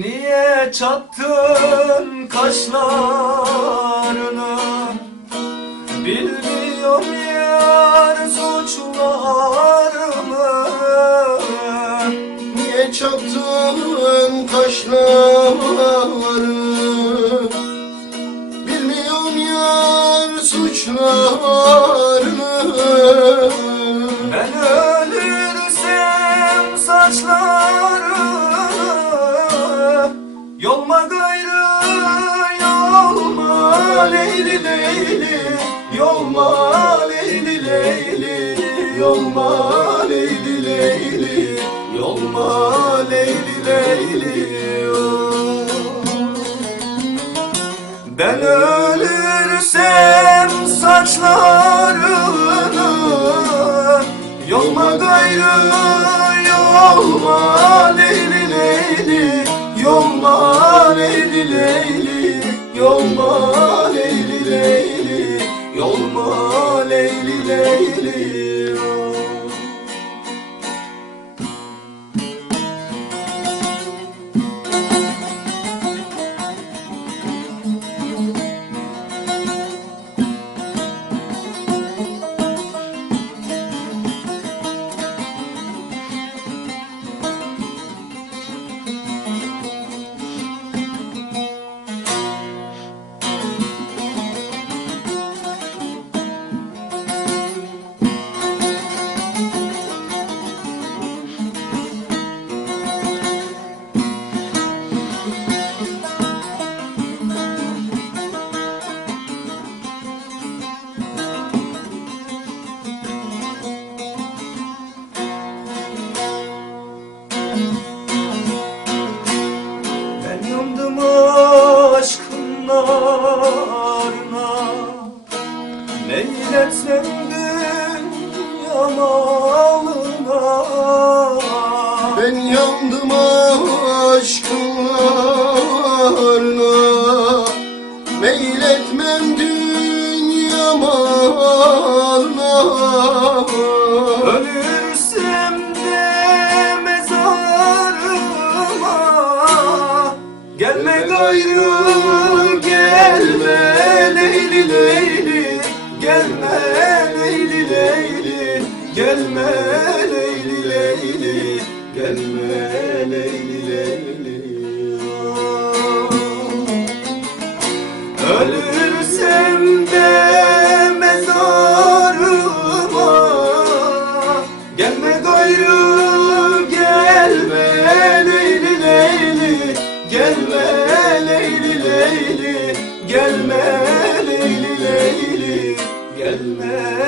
Niye çattın kaşlarını? Bilmiyorum yar suçlarımı. Niye çattın kaşları Bilmiyorum yar suçlarını. Ben ölürsem saçlarını Yolma gayrı yolma leyli leyli. Yolma leyli leyli. Yolma leyli leyli. Yolma leyli leyli. Ben ölürsem saçlarını Yolma gayrı yolma leyli leyli Yolma leyli leyli Yolma leyli leyli Yolma leyli leyli Ben yandım aşkın narına Meyletsem dünya malına Ben yandım aşklarına Meyletmem dünya malına Ölürsem Gelme gayrı gelme leyli leyli Gelme leyli leyli Gelme leyli leyli Gelme leyli leyli Ölürsem de mezarıma. Gelme gayrı Gelme leyli leyli Gelme leyli leyli Gelme